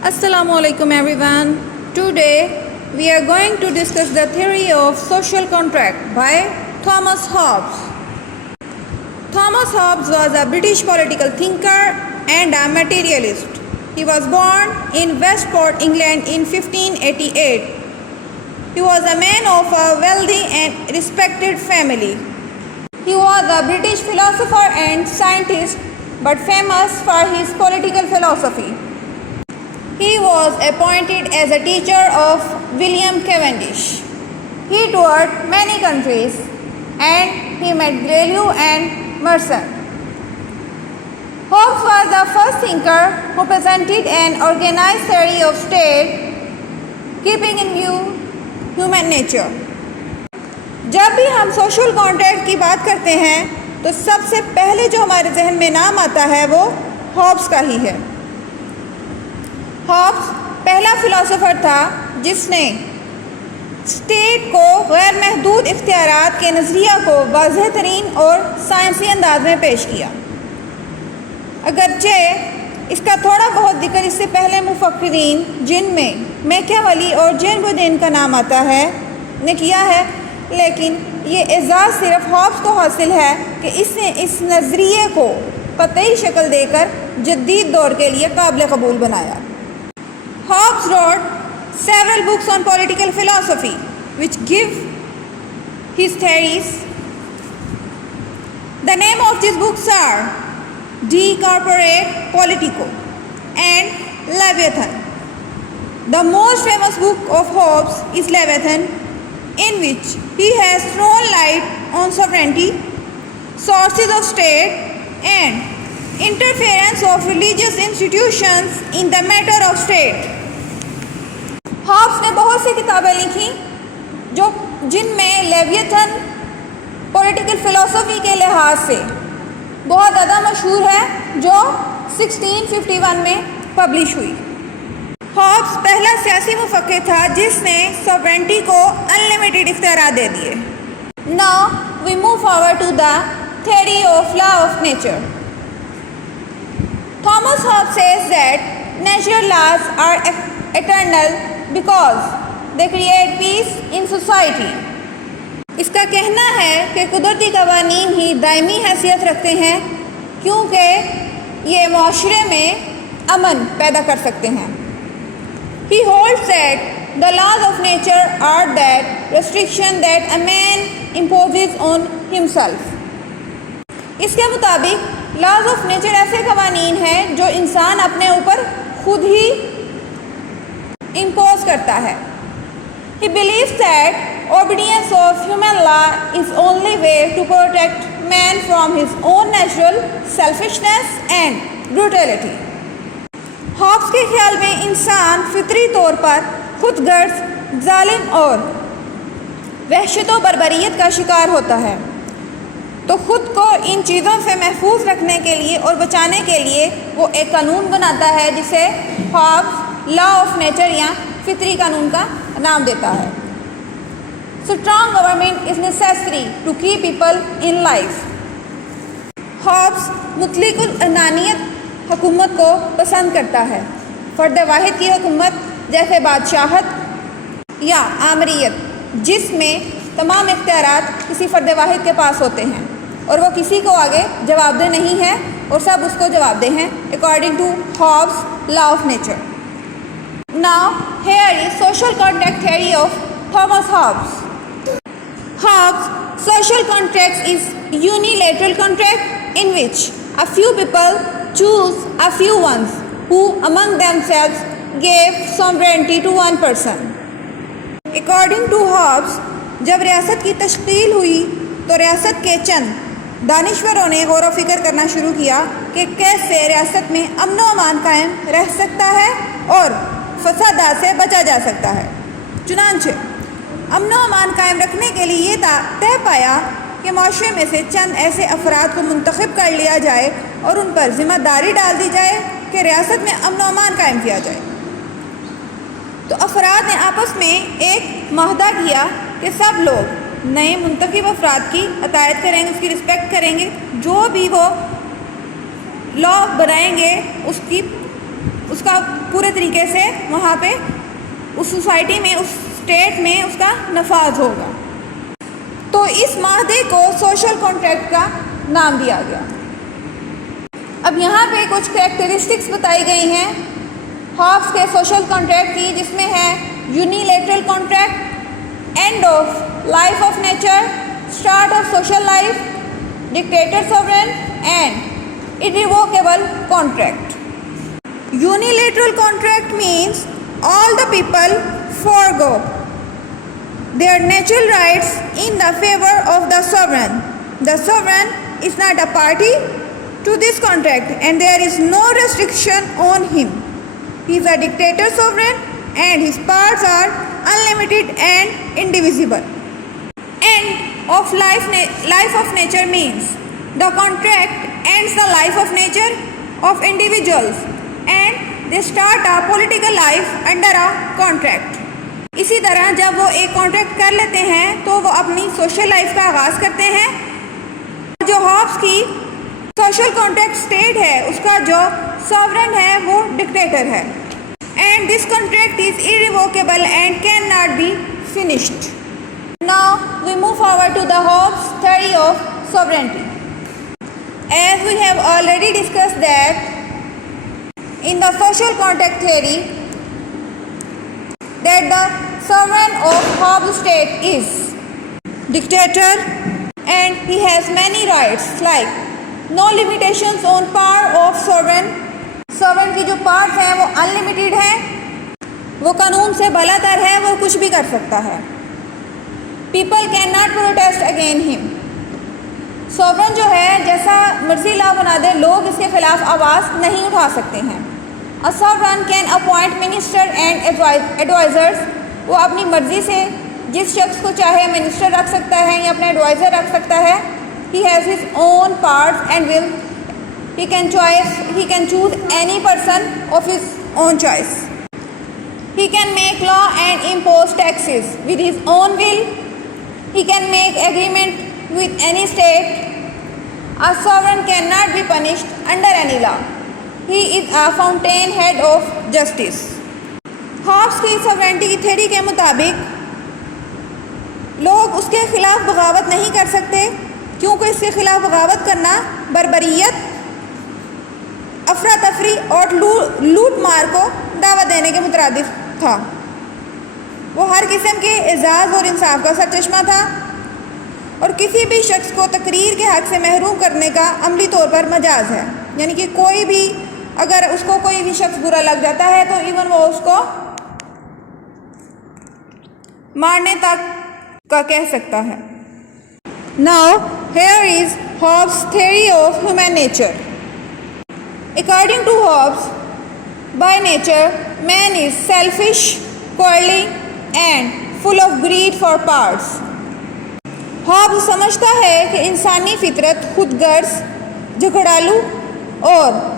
Assalamualaikum everyone. Today we are going to discuss the theory of social contract by Thomas Hobbes. Thomas Hobbes was a British political thinker and a materialist. He was born in Westport, England in 1588. He was a man of a wealthy and respected family. He was a British philosopher and scientist, but famous for his political philosophy. He was appointed as a teacher of William Cavendish. He toured many countries and he met Galileo and Mercer. Hobbes was the first thinker who presented an organized theory of state, keeping in view human nature. जब भी हम social contract की बात करते हैं तो सबसे पहले जो हमारे जहन में नाम आता है वो हॉब्स का ही है। हॉब्स पहला फिलोसोफर था जिसने स्टेट को गैर महदूद इख्तियारात के नज़रिया को वाज़ेह तरीन और साइंसी अंदाज में पेश किया। अगरचे इसका थोड़ा बहुत जिक्र इससे पहले मुफक्किरीन जिनमें मैकियावेली और जैन बोडेन का नाम आता है ने किया है, लेकिन ये एजाज़ सिर्फ हॉब्स को हासिल है कि इसने इस नज़रिए को कतई शक्ल देकर जदीद दौर के लिए काबिल कबूल बनाया। Hobbes wrote several books on political philosophy which give his theories. The name of these books are De Corpore Politico and Leviathan. The most famous book of Hobbes is Leviathan, in which he has thrown light on sovereignty, sources of state and interference of religious institutions in the matter of state. Hobbes ने बहुत सी किताबें लिखी जिनमें leviathan political philosophy के लिहाज से बहुत ज़्यादा मशहूर है, जो 1651 में पब्लिश हुई। हॉब्स पहला सियासी मुफक्किर था जिसने सॉवरेंटी को अनलिमिटेड इख्तियार दे दिए। Now we move forward to the theory of law of nature. Thomas Hobbes says that natural laws are eternal because they create peace in society. इसका कहना है कि कुदरती कवानीन ही दायमी हैसियत रखते हैं क्योंकि ये माशरे में अमन पैदा कर सकते हैं। He holds that the laws of nature are that restriction that a man imposes on himself. इसके मुताबिक लॉज ऑफ नेचर ऐसे कवानीन हैं जो इंसान अपने ऊपर खुद ही इम्पोज करता है। He believes that obedience of human law is only way to protect man from his own natural selfishness and brutality. Hobbes के ख्याल में इंसान फितरी तौर पर खुदगर्ज, जालिम और वहशत व बर्बरियत का शिकार होता है, तो ख़ुद को इन चीज़ों से महफूज रखने के लिए और बचाने के लिए वो एक कानून बनाता है जिसे हॉब्स लॉ ऑफ नेचर या फितरी कानून का नाम देता है। Strong government is necessary to keep people in life. Hobbes मुतलकुल अनानियत हुकूमत को पसंद करता है। फ़र्द वाहिद की हुकूमत जैसे बादशाहत या आमरीत, जिसमें तमाम इख्तियारात किसी फ़र्द वाहिद के पास होते हैं और वो किसी को आगे जवाबदेह नहीं है और सब उसको जवाबदेह हैं, according to Hobbes law of nature. Now here is social contract theory of Thomas Hobbes. Hobbes social contract is unilateral contract in which a few people choose a few ones who among themselves gave sovereignty to one person. According to Hobbes, जब रियासत की तश्कील हुई तो रियासत के चंद दानिश्वरों ने गौर व फिक्र करना शुरू किया कि कैसे रियासत में अमन व अमान कायम रह सकता है और फसादात से बचा जा सकता है। चुनांचे अमन व अमान कायम रखने के लिए ये तय पाया कि माशरे में से चंद ऐसे अफराद को मुंतखब कर लिया जाए और उन पर ज़िम्मेदारी डाल दी जाए कि रियासत में अमन व अमान कायम किया जाए। तो अफराद ने आपस में एक माहदा किया कि सब लोग नए मुंतखब अफराद की अतायत करेंगे, उसकी रिस्पेक्ट करेंगे, जो भी वो लॉ बनाएंगे उसका पूरे तरीके से वहाँ पे उस सोसाइटी में, उस स्टेट में उसका नफाज होगा। तो इस माहदे को सोशल कॉन्ट्रैक्ट का नाम दिया गया। अब यहाँ पे कुछ कैरेक्टरिस्टिक्स बताई गई हैं हॉब्स के सोशल कॉन्ट्रैक्ट की, जिसमें है unilateral contract, end of life of nature, start of social life, dictator sovereign and irrevocable contract. Unilateral contract means all the people forego their natural rights in the favor of the sovereign. The sovereign is not a party to this contract and there is no restriction on him. He is a dictator sovereign and his powers are unlimited and indivisible. End of life of nature means the contract ends the life of nature of individuals and they start a political life under a contract. इसी तरह जब वो एक contract कर लेते हैं तो वो अपनी सोशल लाइफ का आगाज़ करते हैं। जो हॉब्स की सोशल कॉन्ट्रैक्ट स्टेट है उसका जो सॉवरेन है वो डिक्टेटर है। And this contract is irrevocable and can not be finished. Now we move forward to the Hobbes theory of sovereignty. As we have already discussed that in the social contract theory that the sovereign of Hobbes state is dictator and he has many rights like no limitations on power of sovereign. sovereign की जो powers हैं वो unlimited हैं, वो कानून से भलातर है, वो कुछ भी कर सकता है। people cannot protest against him. sovereign जो है जैसा मर्जी लॉ बना दे, लोग इसके खिलाफ आवाज़ नहीं उठा सकते हैं। A sovereign can appoint minister and advisors. वो अपनी मर्जी से जिस शख्स को चाहे मिनिस्टर रख सकता है या अपना एडवाइज़र रख सकता है। He has his own powers and will. He can choose any person of his own choice. He can make law and impose taxes with his own will. He can make agreement with any state. A sovereign cannot be punished under any law. He is a fountainhead of justice. Hobbes की sovereignty की theory के मुताबिक लोग उसके खिलाफ बगावत नहीं कर सकते क्योंकि इसके खिलाफ बगावत करना बर्बरियत, अफरा तफरी और लूट मार को दावा देने के मुतरादिफ था। वो हर किस्म के एजाज़ और इंसाफ का सरचश्मा था और किसी भी शख्स को तकरीर के हक़ से महरूम करने का अमली तौर पर मजाज है। यानी कि कोई भी अगर उसको कोई भी शख्स बुरा लग जाता है तो इवन वो उसको मारने तक का कह सकता है। Now here is Hobbes theory of human nature. According to Hobbes, by nature man is selfish, quarrelling and full of greed for powers. Hobbes समझता है कि इंसानी फितरत खुदगर्ज, झगड़ालू और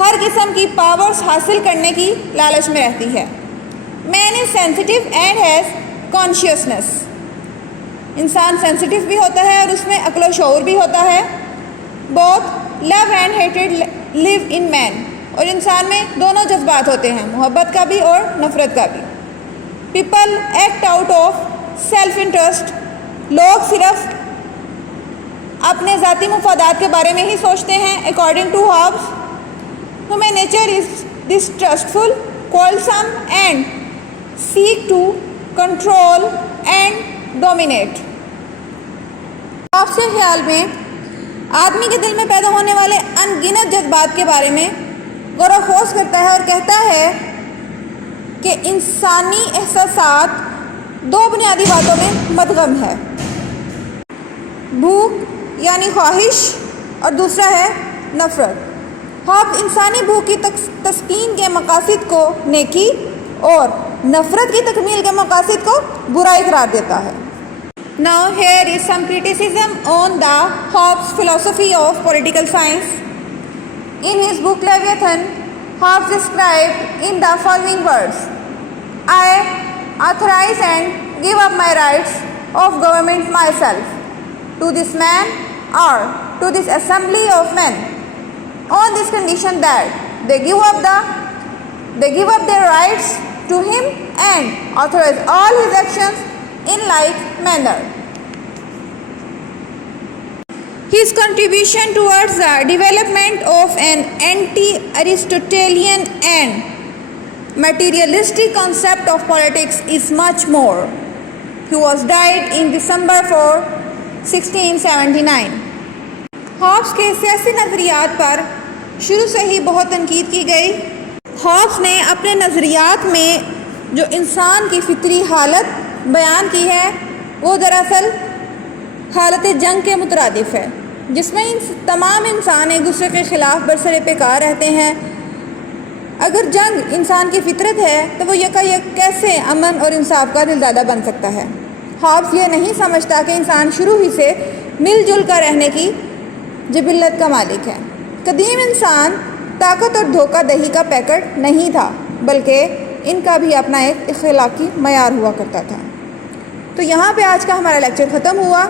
हर किस्म की पावर्स हासिल करने की लालच में रहती है। Man is sensitive and has consciousness. इंसान सेंसिटिव भी होता है और उसमें अक्ल शऊर भी होता है। Both love and hated live in man. और इंसान में दोनों जज्बात होते हैं, मोहब्बत का भी और नफ़रत का भी। People act out of self interest. लोग सिर्फ अपने ज़ाती मुफादात के बारे में ही सोचते हैं। According to Hobbes, human nature is distrustful, quarrelsome and seek to control and dominate. आपके ख्याल में आदमी के दिल में पैदा होने वाले अनगिनत जज्बात के बारे में गौर खोज करता है और कहता है कि इंसानी एहसासात दो बुनियादी बातों में मदगम है, भूख यानी ख्वाहिश और दूसरा है नफ़रत। हॉब्स इंसानी भूख की तस्कीन के मकासद को नेकी और नफ़रत की तकमील के मकासद को बुराई करार देता है। Now here is some criticism on the Hobbes philosophy of political science. In his book Leviathan, Hobbes described in the following words: I authorize and give up my rights of government myself to this man or to this assembly of men on this condition that they give up their rights to him and authorize all his actions in like manner. His contribution towards the development of an anti-Aristotelian and materialistic concept of politics is much more. He was died in December 4, 1679. Hobbs के सियासी नज़रियात पर शुरू से ही बहुत तनकीद की गई। Hobbs ने अपने नज़रियात में जो इंसान की फितरी हालत बयान की है वो दरअसल हालत जंग के मुतरादिफ है, जिसमें तमाम इंसान एक दूसरे के ख़िलाफ़ बरसरे पेकार रहते हैं। अगर जंग इंसान की फितरत है तो वो यकायक कैसे अमन और इंसाफ का दिलदादा बन सकता है। हॉब्स ये नहीं समझता कि इंसान शुरू ही से मिलजुल कर रहने की जिबिल्लत का मालिक है। कदीम इंसान ताकत और धोखा दही का पैकेट नहीं था, बल्कि इनका भी अपना एक अखलाकी मयार हुआ करता था। तो यहाँ पे आज का हमारा लेक्चर ख़त्म हुआ।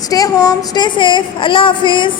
स्टे होम, स्टे सेफ, अल्लाह हाफिज़।